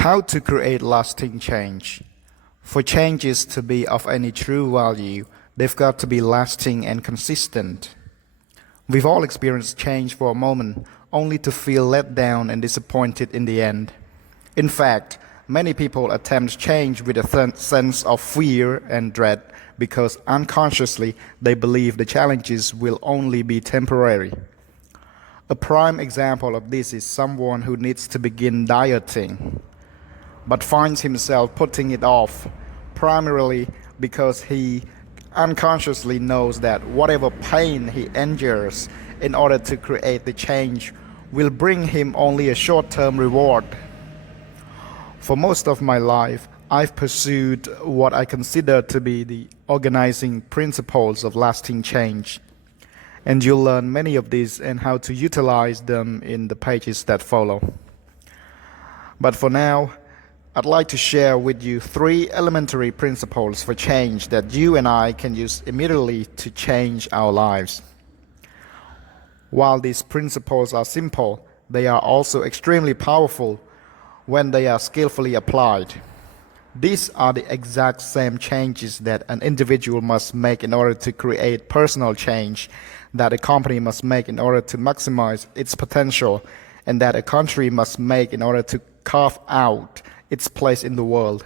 How to create lasting change. For changes to be of any true value, they've got to be lasting and consistent. We've all experienced change for a moment, only to feel let down and disappointed in the end. In fact, many people attempt change with a sense of fear and dread because unconsciously they believe the challenges will only be temporary. A prime example of this is someone who needs to begin dieting, but finds himself putting it off, primarily because he unconsciously knows that whatever pain he endures in order to create the change will bring him only a short-term reward. For most of my life, I've pursued what I consider to be the organizing principles of lasting change. And you'll learn many of these and how to utilize them in the pages that follow. But for now, I'd like to share with you 3 elementary principles for change that you and I can use immediately to change our lives. While these principles are simple, they are also extremely powerful when they are skillfully applied. These are the exact same changes that an individual must make in order to create personal change, that a company must make in order to maximize its potential, and that a country must make in order to carve out its place in the world.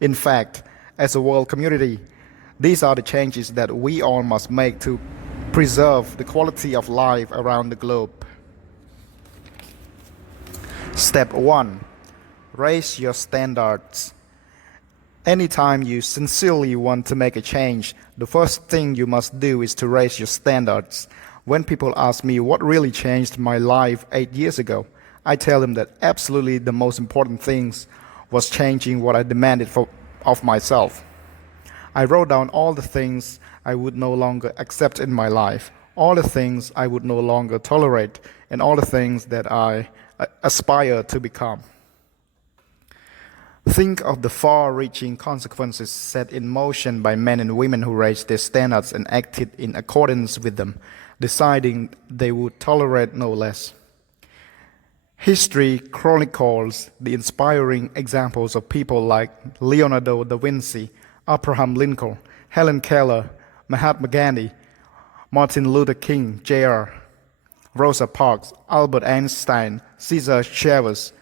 In fact, as a world community, these are the changes that we all must make to preserve the quality of life around the globe. Step 1. Raise your standards. Anytime you sincerely want to make a change, the first thing you must do is to raise your standards. When people ask me what really changed my life 8 years ago, I tell them that absolutely the most important things was changing what I demanded of myself. I wrote down all the things I would no longer accept in my life, all the things I would no longer tolerate, and all the things that I aspire to become. Think of the far-reaching consequences set in motion by men and women who raised their standards and acted in accordance with them, deciding they would tolerate no less. History chronicles the inspiring examples of people like Leonardo da Vinci, Abraham Lincoln, Helen Keller, Mahatma Gandhi, Martin Luther King Jr., Rosa Parks, Albert Einstein, Cesar Chavez,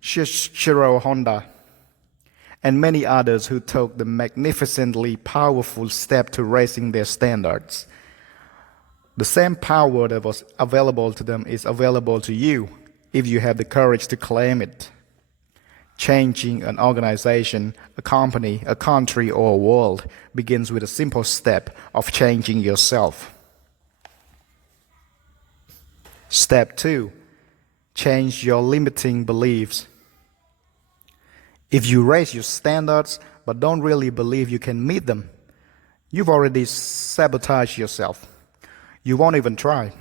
Shiro Honda, and many others who took the magnificently powerful step to raising their standards. The same power that was available to them is available to you if you have the courage to claim it. Changing an organization, a company, a country, or a world begins with a simple step of changing yourself. Step 2. Change your limiting beliefs. If you raise your standards but don't really believe you can meet them, you've already sabotaged yourself. You won't even try.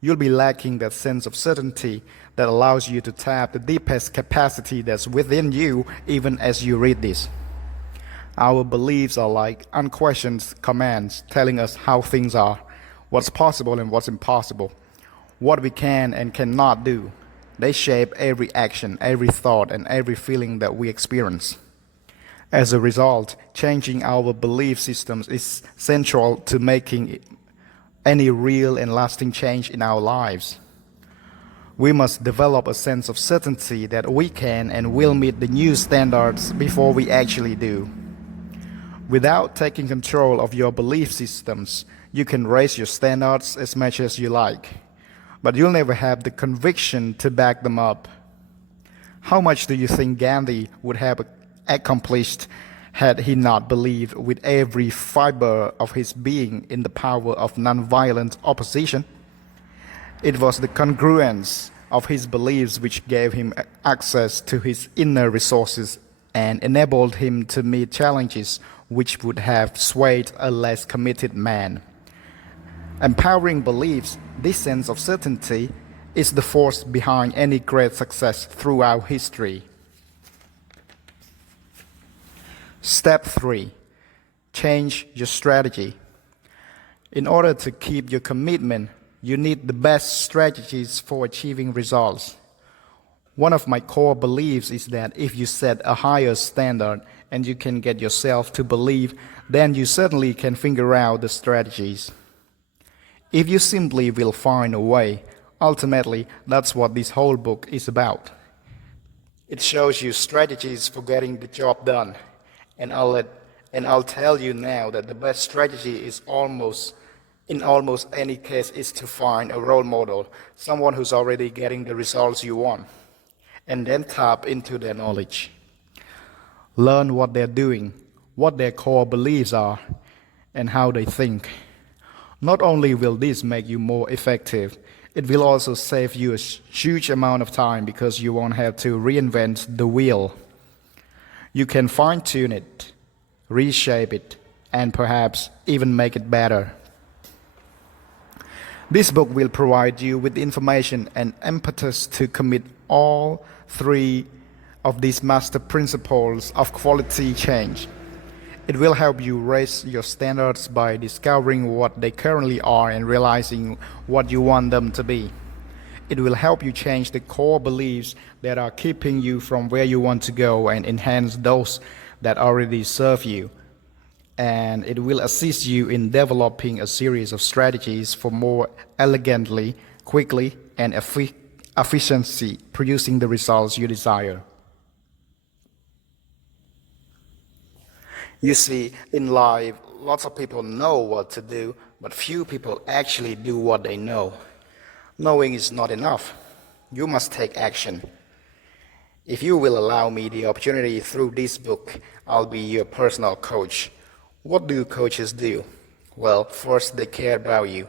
You'll be lacking that sense of certainty that allows you to tap the deepest capacity that's within you even as you read this. Our beliefs are like unquestioned commands telling us how things are, what's possible and what's impossible, what we can and cannot do. They shape every action, every thought, and every feeling that we experience. As a result, changing our belief systems is central to making any real and lasting change in our lives. We must develop a sense of certainty that we can and will meet the new standards before we actually do. Without taking control of your belief systems, you can raise your standards as much as you like, but you'll never have the conviction to back them up. How much do you think Gandhi would have accomplished had he not believed with every fiber of his being in the power of nonviolent opposition? It was the congruence of his beliefs which gave him access to his inner resources and enabled him to meet challenges which would have swayed a less committed man. Empowering beliefs, this sense of certainty, is the force behind any great success throughout history. Step 3. Change your strategy. In order to keep your commitment, you need the best strategies for achieving results. One of my core beliefs is that if you set a higher standard and you can get yourself to believe, then you certainly can figure out the strategies. If you simply will find a way, ultimately that's what this whole book is about. It shows you strategies for getting the job done. And I'll tell you now that the best strategy is in almost any case is to find a role model, someone who's already getting the results you want, and then tap into their knowledge. Learn what they're doing, what their core beliefs are, and how they think. Not only will this make you more effective, it will also save you a huge amount of time because you won't have to reinvent the wheel. You can fine-tune it, reshape it, and perhaps even make it better. This book will provide you with information and impetus to commit all three of these master principles of quality change. It will help you raise your standards by discovering what they currently are and realizing what you want them to be. It will help you change the core beliefs that are keeping you from where you want to go and enhance those that already serve you. And it will assist you in developing a series of strategies for more elegantly, quickly, and efficiency producing the results you desire. You see, in life, lots of people know what to do, but few people actually do what they know. Knowing is not enough. You must take action. If you will allow me the opportunity through this book, I'll be your personal coach. What do coaches do? Well, first, they care about you.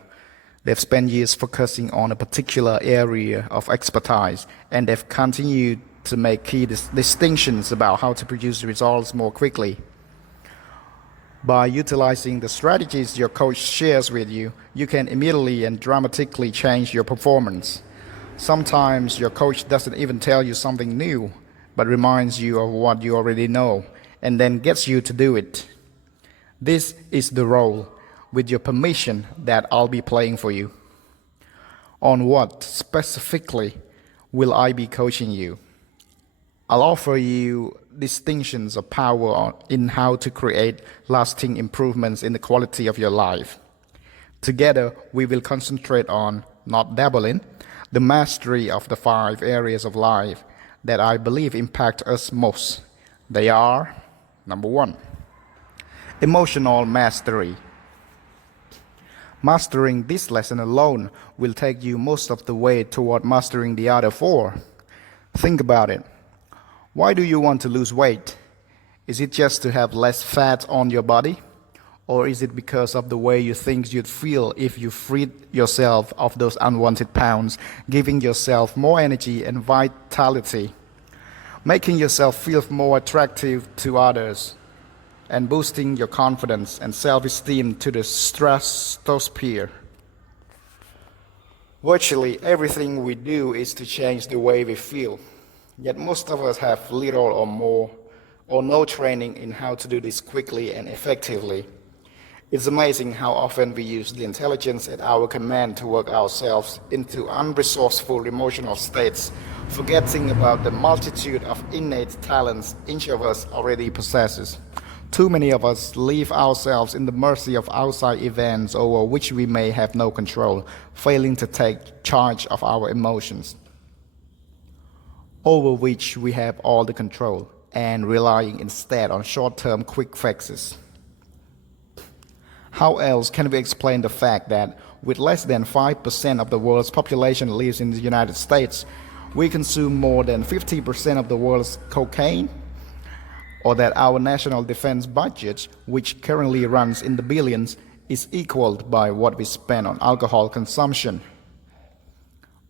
They've spent years focusing on a particular area of expertise, and they've continued to make key distinctions about how to produce results more quickly. By utilizing the strategies your coach shares with you, you can immediately and dramatically change your performance. Sometimes your coach doesn't even tell you something new, but reminds you of what you already know, and then gets you to do it. This is the role, with your permission, that I'll be playing for you. On what specifically will I be coaching you? I'll offer you distinctions of power in how to create lasting improvements in the quality of your life. Together, we will concentrate on, not dabble in, the mastery of the 5 areas of life that I believe impact us most. They are, number 1, emotional mastery. Mastering this lesson alone will take you most of the way toward mastering the other 4. Think about it. Why do you want to lose weight? Is it just to have less fat on your body? Or is it because of the way you think you'd feel if you freed yourself of those unwanted pounds, giving yourself more energy and vitality, making yourself feel more attractive to others, and boosting your confidence and self-esteem to the stratosphere? Virtually everything we do is to change the way we feel. Yet most of us have little or more or no training in how to do this quickly and effectively. It's amazing how often we use the intelligence at our command to work ourselves into unresourceful emotional states, forgetting about the multitude of innate talents each of us already possesses. Too many of us leave ourselves in the mercy of outside events over which we may have no control, failing to take charge of our emotions, over which we have all the control, and relying instead on short-term quick fixes. How else can we explain the fact that with less than 5% of the world's population lives in the United States, we consume more than 50% of the world's cocaine? Or that our national defense budget, which currently runs in the billions, is equaled by what we spend on alcohol consumption?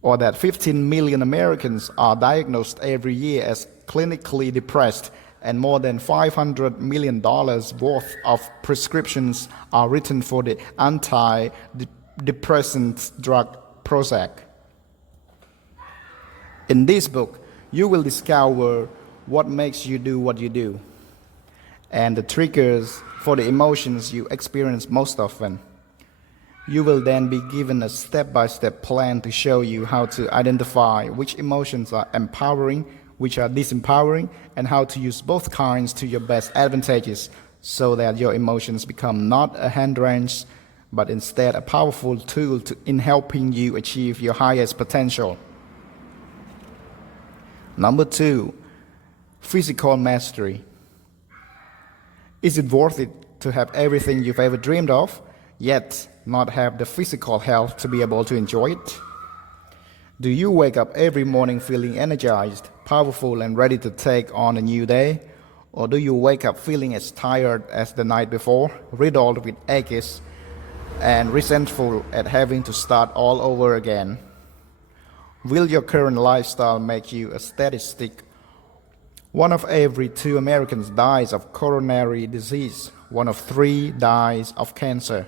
Or that 15 million Americans are diagnosed every year as clinically depressed, and more than $500 million worth of prescriptions are written for the antidepressant drug Prozac. In this book, you will discover what makes you do what you do, and the triggers for the emotions you experience most often. You will then be given a step-by-step plan to show you how to identify which emotions are empowering, which are disempowering, and how to use both kinds to your best advantages so that your emotions become not a hindrance, but instead a powerful tool in helping you achieve your highest potential. Number 2, physical mastery. Is it worth it to have everything you've ever dreamed of, yet not have the physical health to be able to enjoy it? Do you wake up every morning feeling energized, powerful, and ready to take on a new day? Or do you wake up feeling as tired as the night before, riddled with aches, and resentful at having to start all over again? Will your current lifestyle make you a statistic? 1 of every 2 Americans dies of coronary disease. 1 of 3 dies of cancer.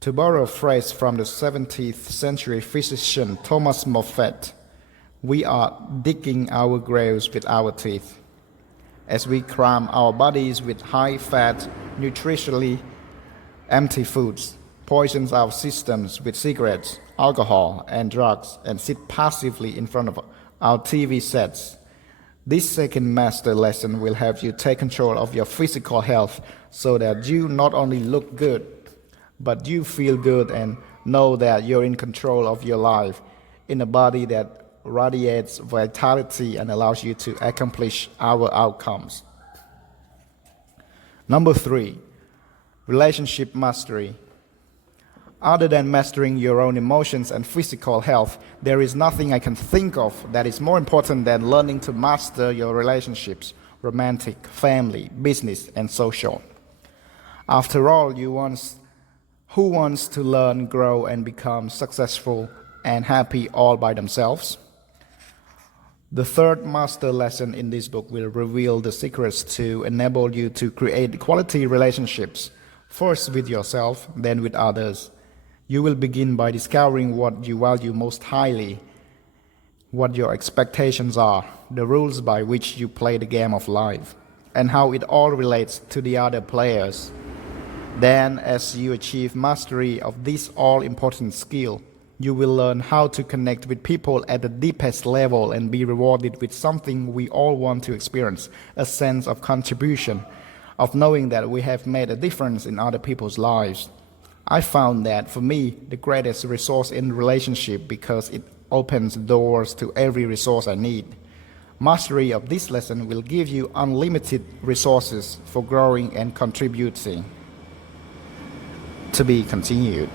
To borrow a phrase from the 17th century physician Thomas Moffat, we are digging our graves with our teeth. As we cram our bodies with high-fat, nutritionally empty foods, poisons our systems with cigarettes, alcohol, and drugs, and sit passively in front of our TV sets. This second master lesson will help you take control of your physical health so that you not only look good, but you feel good and know that you're in control of your life in a body that radiates vitality and allows you to accomplish our outcomes. Number 3, relationship mastery. Other than mastering your own emotions and physical health, there is nothing I can think of that is more important than learning to master your relationships, romantic, family, business, and social. After all, who wants to learn, grow, and become successful and happy all by themselves? The third master lesson in this book will reveal the secrets to enable you to create quality relationships, first with yourself, then with others. You will begin by discovering what you value most highly, what your expectations are, the rules by which you play the game of life, and how it all relates to the other players. Then, as you achieve mastery of this all-important skill, you will learn how to connect with people at the deepest level and be rewarded with something we all want to experience, a sense of contribution, of knowing that we have made a difference in other people's lives. I found that, for me, the greatest resource in relationship because it opens doors to every resource I need. Mastery of this lesson will give you unlimited resources for growing and contributing. To be continued.